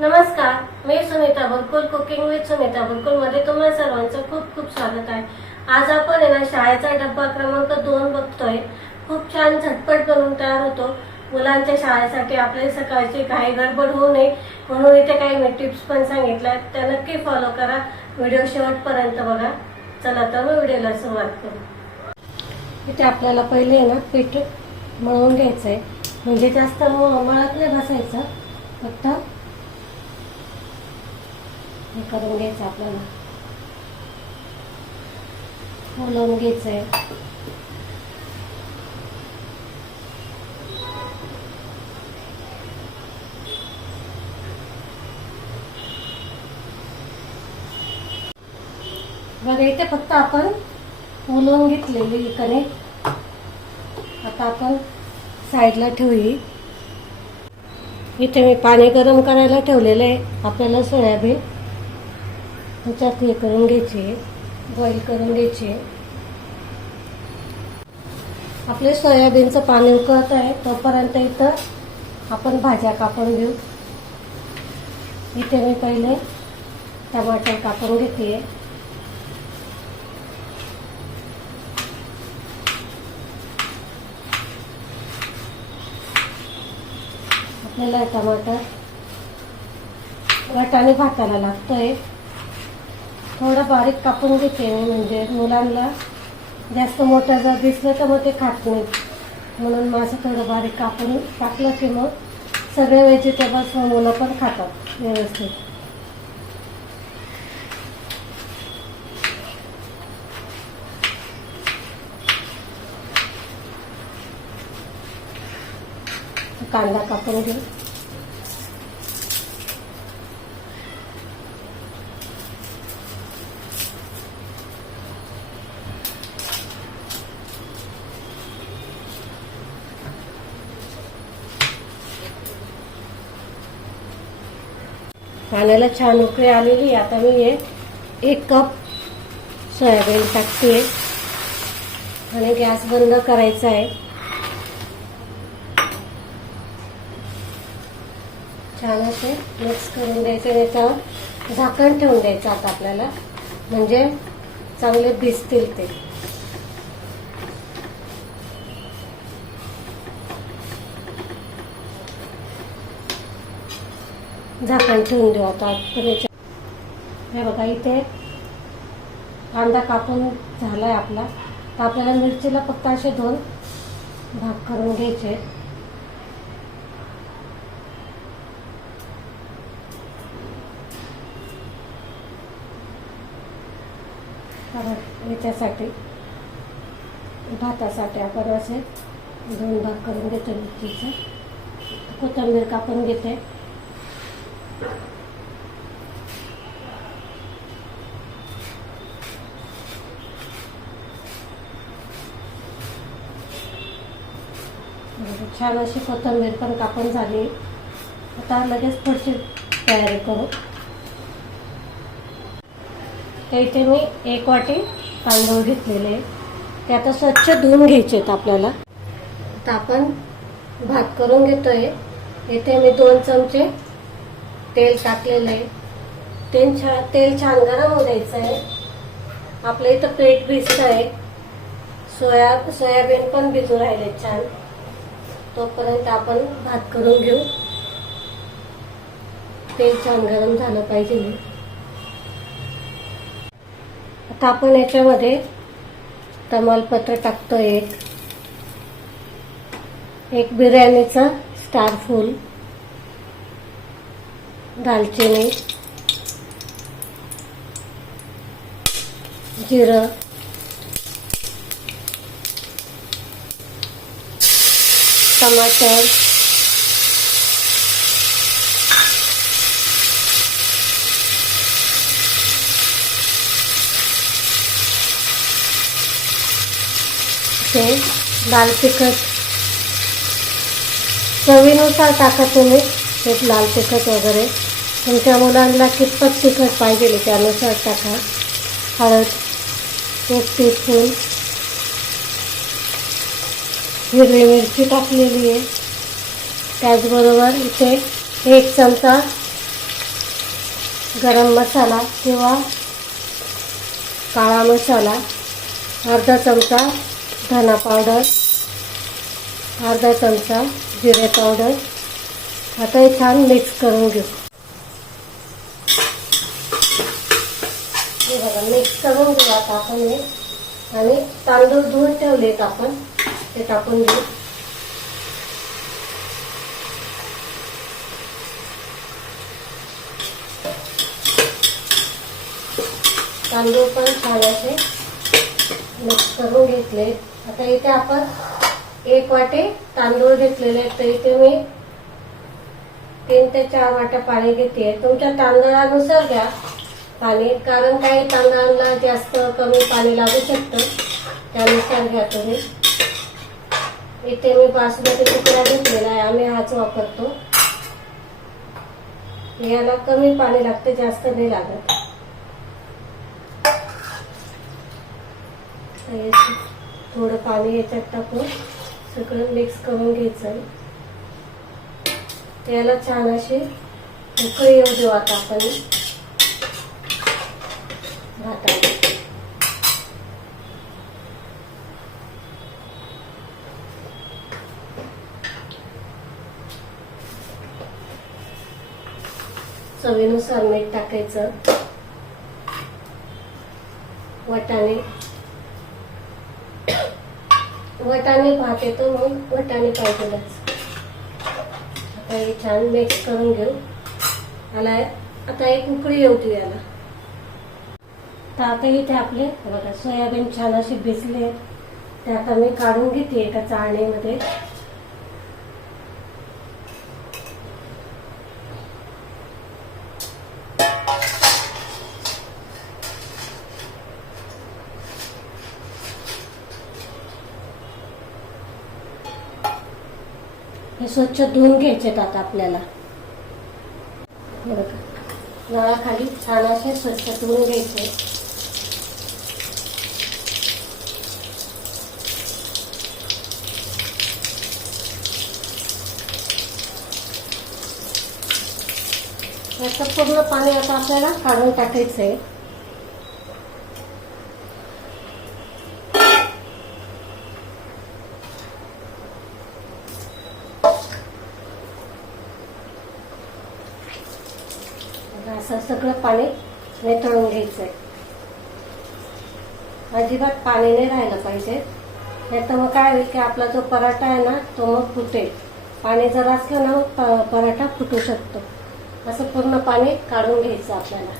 नमस्कार मी Sunita Burkul cooking with Sunita बुरकुलमध्ये तुम्हाला सर्वांचं खूप खूप स्वागत आहे. आज आपण आहे ना शाळेचा डब्बा क्रमांक दोन बघतोय. खूप छान झटपट बनवून तयार होतो. मुलांच्या शाळेसाठी आपले सकाळची काही गडबड होऊ नये म्हणून इथे काही मी टिप्स पण सांगितल्या त्या नक्की फॉलो करा. व्हिडिओ शेवटपर्यंत बघा. चला तर मग व्हिडिओला सुरुवात करू. इथे आपल्याला पहिले आहे ना पीठ मळून घ्यायचं आहे म्हणजे जास्त मळत नाही बसायचं. फक्त हे करून घ्यायचं आपल्याला. फुलवून घ्यायचंय. बघा इथे फक्त आपण फुलवून घेतलेली कणिक आता आपण साईडला ठेवू इथे मी पाणी गरम करायला ठेवलेलं आहे. आपल्याला सोयाबीन ह्याच्यात हे करून घ्यायचे बॉईल करून घ्यायचे आपले सोयाबीनचं पाणी उकळत आहे तोपर्यंत इथं आपण भाज्या कापून घेऊ. इथे मी पहिले टमाटर कापून घेते. आपल्याला टमाटर गटाने भाताला लागतोय. थोडं बारीक कापून घेते मी म्हणजे मुलांना जास्त मोठं जर दिसलं तर मग ते खात नाही म्हणून मग असं थोडं बारीक कापून टाकलं की मग सगळे व्हेजिटेबल्स मुलं पण खातात व्यवस्थित. कांदा कापून घेऊ. पाण्याला छान उकळी आलेली आता मी हे एक कप सोयाबीन टाकते. आणि गॅस बंद करायचा आहे. छान असे मिक्स करून द्यायचं आणि याच्यावर झाकण ठेवून द्यायचं आता आपल्याला. म्हणजे चांगले भिजतील ते. झाकण ठेवून देऊ आता. हे बघा इथे कांदा कापून झालाय आपला. तर आपल्याला मिरचीला फक्त असे दोन भाग करून घ्यायचे. याच्यासाठी भातासाठी आपण असे दोन भाग करून घेतो मिरचीचे. कोथिंबीर कापून घेते बघा, छान अशी कोथंबीर पण कापून झाली. आता लगेच पुढची तयारी करू. तर इथे मी एक वाटी तांदूळ घेतलेले. ते आता स्वच्छ धुवून घ्यायचे आहेत आपल्याला. आता आपण भात करून घेतोय. इथे मी दोन चमचे तेल टाकलेलं आहे. तेल छान तेल छान गरम होऊ द्यायचं आहे आपलं इथं पेट भिजत आहे सोया सोयाबीन पण भिजू राहिले छान. तोपर्यंत आपण भात करून घेऊ. तेल छान गरम झालं पाहिजे. आता आपण याच्यामध्ये तमालपत्र टाकतोय एक. एक बिर्याणीचा स्टार फूल. दालचिनी. जिरं. टमाटर ते लाल तिखट. चवीनुसार टाका तुम्ही. हे लाल तिखट वगैरे. तुमच्या मुलांना कितपत तिखट पाहिजे त्यानुसार टाका. हळद एक टीस्पून. हिरवी मिरची टाकलेली आहे. त्याचबरोबर इथे एक चमचा गरम मसाला किंवा काळा मसाला अर्धा चमचा धना पावडर अर्धा चमचा जिरे पावडर. आता हे छान मिक्स करून घेऊ. हे बघा मिक्स करून घेऊ आता आपण हे. आणि तांदूळ धुवून ठेवलेत आपण. ते टाकून घेऊ. तांदूळ पण छान असे मिक्स करून घेतले. आता इथे आपण एक वाटे तांदूळ घेतलेले आहेत. तर इथे मी तीन ते चार वाट्या पाणी घेते तुमच्या तांदळानुसार घ्या पाणी कारण काही तांदळांना जास्त कमी पाणी लागू शकतं. त्यानुसार घ्या तुम्ही. इथे मी बासमती तुकडा घेतलेला आहे. आम्ही हाच वापरतो. याला कमी पाणी लागते जास्त नाही लागत. थोडं पाणी याच्यात टाकून सगळं मिक्स करून घ्यायचं. त्याला छान अशी उकळी येऊ देऊ आता आपण. भाताला. चवीनुसार मीठ टाकायचं. वटाणे. वटाणे भात येतो मग वटाणे पाहिजेलच आता हे छान मिक्स करून घेऊ. आला आता एक उकळी येऊ देऊ याला. तर आता इथे आपले बघा सोयाबीन छान अशी भिजले ते आता मी काढून घेते एका चाळणीमध्ये. हे स्वच्छ धुवून घ्यायचेत आता आपल्याला. नळाखाली छान असे स्वच्छ धुवून घ्यायचे. याचं पूर्ण पाणी आता आपल्याला काढून टाकायचं आहे आता असं सगळं पाणी निथळून घ्यायचं आहे अजिबात पाणी नाही राहिलं पाहिजे. नाही तर मग काय होईल की आपला जो पराठा आहे ना तो मग फुटेल. पाणी जर असलं ना मग प- पराठा फुटू शकतो. असं पूर्ण पाणी काढून घ्यायचं आपल्याला.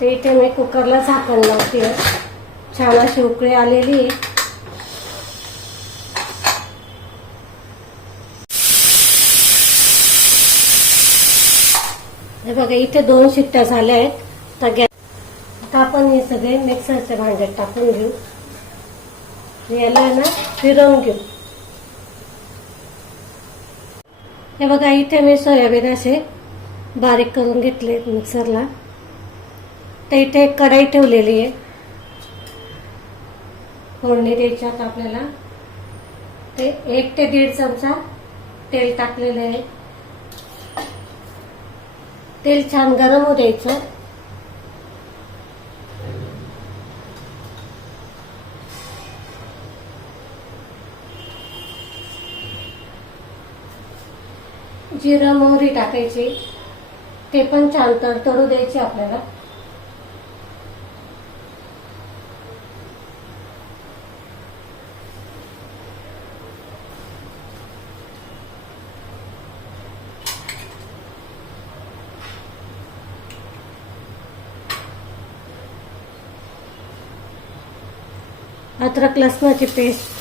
ते इथे मी कुकरला झाकण लावते. छान अशी उकळी आलेली हे बघा इथे दोन शिट्ट्या झाल्या आहेत. तर गॅस आता आपण हे सगळे मिक्सरच्या भांड्यात टाकून घेऊ. याला ना फिरवून घेऊ. हे बघा इथे मी सोयाबीन असे बारीक करून घेतले मिक्सरला. तर इथे एक कढाई ठेवलेली आहे. फोडणी द्यायच्यात आपल्याला. ते एक ते दीड चमचा तेल टाकलेलं आहे. तेल छान गरम होऊ द्यायचं. जिरा मोहरी टाकायची. ते पण छान तडतडू द्यायची आपल्याला. अद्रक लसणाची पेस्ट.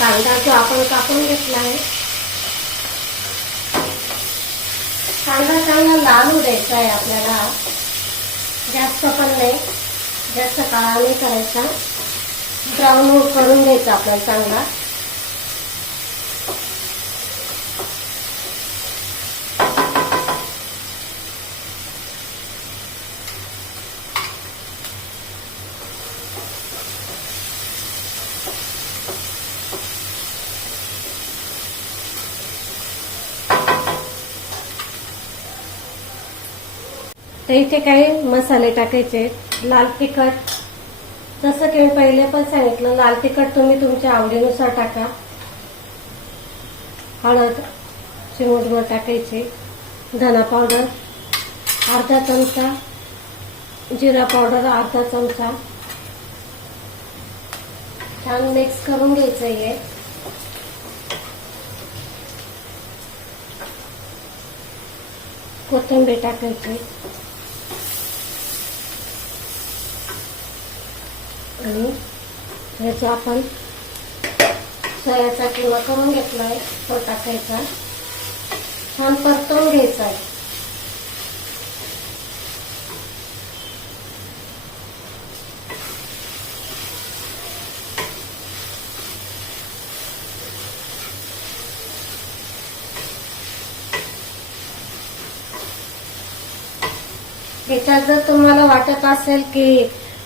कांदा जो आपण कापून घेतला आहे. कांदा चांगला लाल होऊ द्यायचा आहे आपल्याला. जास्त पण नाही. जास्त काळा नाही करायचा. ब्राऊन करून घ्यायचा आपल्याला चांगला. तर इथे काही मसाले टाकायचे लाल तिखट. जसं की मी पहिले पण सांगितलं लाल तिखट तुम्ही तुमच्या आवडीनुसार टाका. हळद चिमूटभर टाकायची. धना पावडर अर्धा चमचा. जिरा पावडर अर्धा चमचा. छान मिक्स करून घ्यायचं आहे कोथिंबीर टाकायची. आणि ह्याचा आपण सोयाचा किंवा करून घेतलाय तो टाकायचा. छान परतवून घ्यायचा आहे. याच्यात जर तुम्हाला वाटत असेल की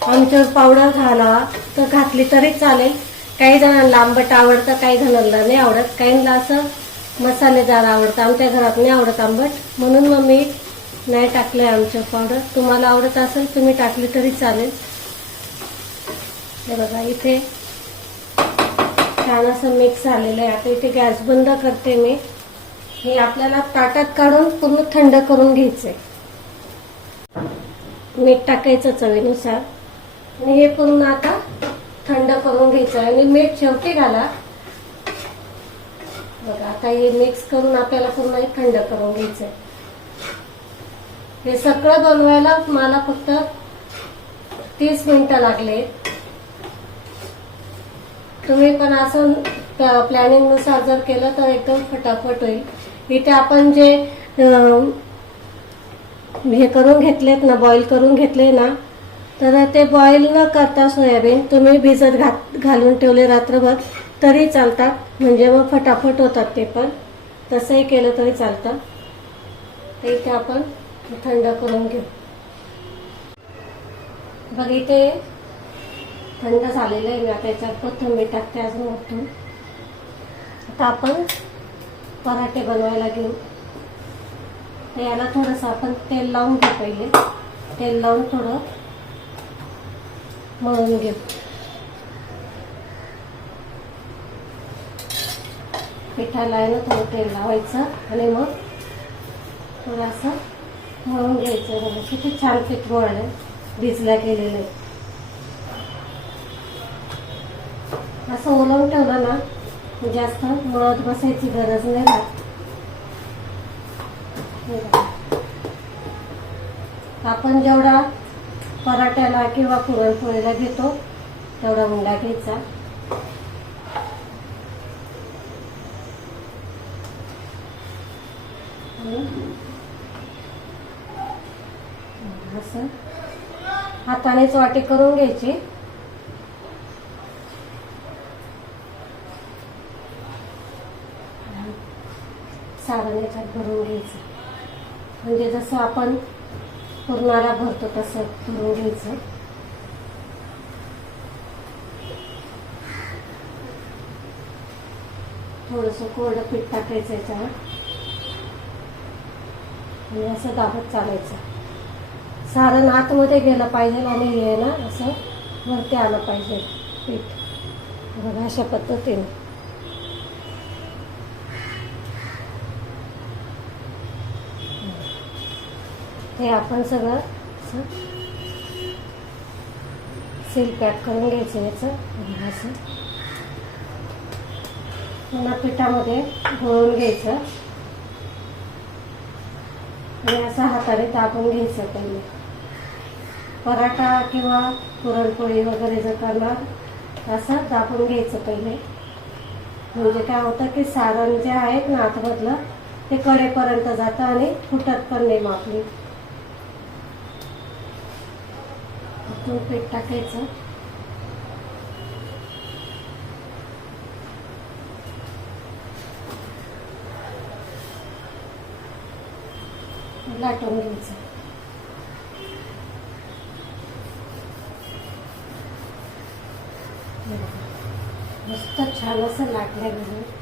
आमच्यावर पावडर घाला तर घातली तरी चालेल. काही जणांना आंबट आवडतं काही जणांना नाही आवडत. काहींना असं मसालेदार आवडतं आमच्या घरात नाही आवडत आंबट. म्हणून मग मी नाही टाकलंय आमचं पावडर. तुम्हाला आवडत असेल तुम्ही टाकली तरी चालेल. हे बघा इथे छान असं मिक्स झालेलं आहे. आता इथे गॅस बंद करते मी. हे आपल्याला ताटात काढून पूर्ण थंड करून घ्यायचंय. मीठ टाकायचं चवीनुसार. आणि हे पूर्ण आता थंड करून घ्यायचं आणि मीठ शेवटी घाला. बघा आता हे मिक्स करून आपल्याला पूर्ण हे थंड करून घ्यायचंय हे सगळं बनवायला मला फक्त तीस मिनिटं लागले. तुम्ही पण असं प्लॅनिंगनुसार जर केलं तर एकदम फटाफट होईल. इथे आपण जे हे करून घेतलेत ना बॉईल करून घेतले ना तर ते बॉईल न करता सोयाबीन तुम्ही भिजत घात घालून ठेवले रात्रभर तरी चालतात. म्हणजे मग फटाफट होतात ते पण. तसंही केलं तरी चालतं. तर इथे आपण थंड करून घेऊ. बघ इथे थंड झालेलं आहे. मी आता याच्यात कोथिंबीर टाकते अजून उठून आता आपण पराठे बनवायला घेऊ. तर याला थोडंसं आपण तेल लावून घेऊ पहिले. तेल लावून थोडं मळून घेऊ पिठाला आहे ना थोडं तेल लावायचं आणि मग थोडं असं मळून घ्यायचं बघा. किती छान पीठ मळलं भिजल्या गेलेलं आहे. असं ओलवून ठेवलं ना जास्त मळत बसायची गरज नाही राहत. आपण जेवढा पराठ्याला किंवा पुरणपोळीला घेतो. तेवढा उंडा घ्यायचा. असं. हातानेच वाटी करून घ्यायची. सारण याच्यात भरून घ्यायचं. म्हणजे जसं आपण पुरणाला भरतो तसं भरून घ्यायचं. थोडंसं कोरडं पीठ टाकायचं याच्यावर. आणि असं दाबत चालायचं. सारण आतमध्ये गेलं पाहिजे आणि हे ना असं वरती आलं पाहिजे पीठ. बघा अशा पद्धतीने. हे आपण सगळं असं सील पॅक करून घ्यायचं याचं असं पुन्हा पिठामध्ये घोळून घ्यायचं. आणि असं हाताने तापून घ्यायचं पहिले पराठा किंवा पुरणपोळी वगैरे जर करणार असं तापून घ्यायचं पहिले. म्हणजे काय होतं की सारण जे आहेत ना आतमधलं ते कडेपर्यंत जातं आणि फुटत पण नाही मापली आपली पीठ टाकायचं. लाटून घ्यायचं. मस्त छान असं लाटल्या गेलं.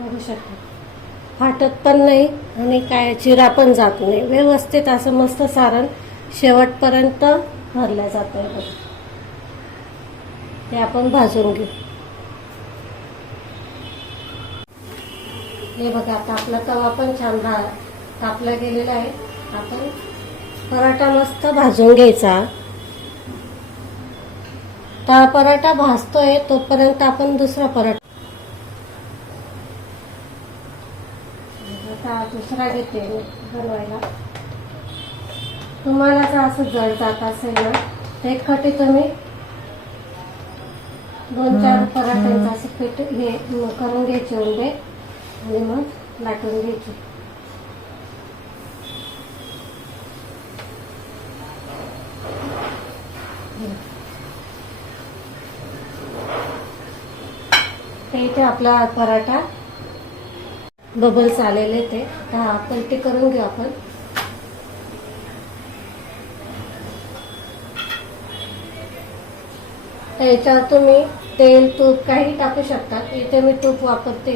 करू शकता. फाटत पण नाही आणि काय चिरा पण जात नाही. व्यवस्थित असं मस्त सारण शेवटपर्यंत भरलं जात आहे बघ. ते आपण भाजून घेऊ. हे बघा आता आपला तवा पण छान भा तापला गेलेला आहे. आपण पराठा मस्त भाजून घ्यायचा. तर पराठा भाजतोय तोपर्यंत आपण दुसरा पराठा दुसरा घेते. मी बनवायला. तुम्हाला जर असं जड जात असेल ना एक खटे तुम्ही दोन चार पराठ्यांचं असं पीठ हे करून घ्यायचे उंडे आणि मग लाटून घ्यायचे. ते इथे आपला पराठा बबल्स आलेले ते. आता पलटी करून घेऊ आपण. याच्यावर तुम्ही तेल तूप काही टाकू शकता. इथे मी तूप वापरते.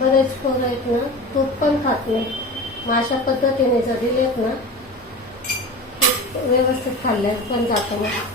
बरेच पोरं आहेत ना तूप पण खात नाही. मग अशा पद्धतीने जर दिलेत ना व्यवस्थित खाल्ल्यास पण जातं मग.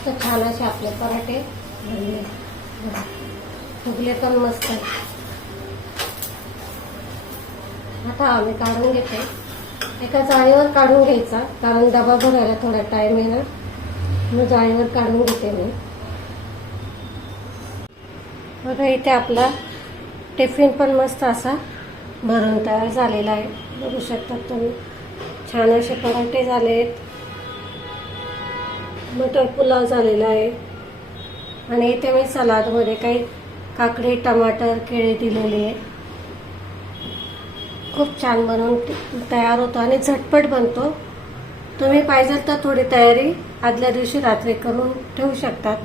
मस्त छान असे आपले पराठे. बनले फुगले पण मस्त. आहेत. आता आम्ही काढून घेते. एका जाळीवर काढून घ्यायचा कारण डबा भरायला थोडा टाइम आहे ना. मग जाळीवर काढून घेते मी. बघा इथे आपला टिफिन पण मस्त असा भरून तयार झालेला आहे. बघू शकता तुम्ही. छान असे पराठे झाले आहेत मटर पुलाव झालेला आहे. आणि इथे मी सलादमध्ये काही काकडी टमाटर केळी दिलेली आहे. खूप छान बनवून तयार होतो आणि झटपट बनतो. तुम्ही पाहिजे तर थोडी तयारी आदल्या दिवशी रात्री करून ठेवू शकतात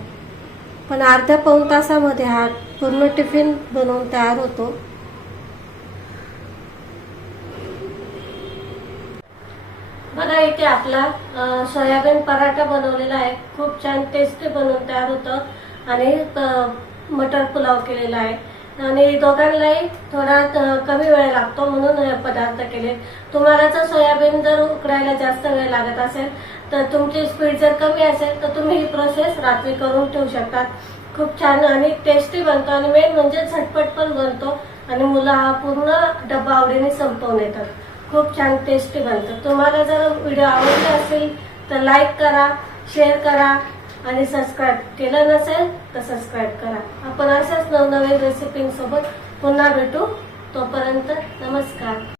पण अर्ध्या पाऊण तासामध्ये हा पूर्ण टिफिन बनवून तयार होतो. बघा इथे आपला सोयाबीन पराठा बनवलेला आहे. खूप छान टेस्टी बनवून तयार होतं आणि मटर पुलाव केलेला आहे. आणि दोघांनाही थोडा कमी वेळ लागतो म्हणून हे पदार्थ केले. तुम्हाला जर सोयाबीन जर उकडायला जास्त वेळ लागत असेल तर तुमची स्पीड जर कमी असेल तर तुम्ही ही प्रोसेस रात्री करून ठेवू शकतात. खूप छान आणि टेस्टी बनतो आणि मेन म्हणजे झटपट पण बनतो आणि मुलं हा पूर्ण डब्बा आवडीने संपवून येतात. खूप छान टेस्टी बनतं. तुम्हाला जर व्हिडिओ आवडला असेल तर लाईक करा शेअर करा आणि सबस्क्राईब केलं नसेल तर सबस्क्राईब करा. आपण अशाच नवनवीन रेसिपींसोबत पुन्हा भेटू. तोपर्यंत नमस्कार.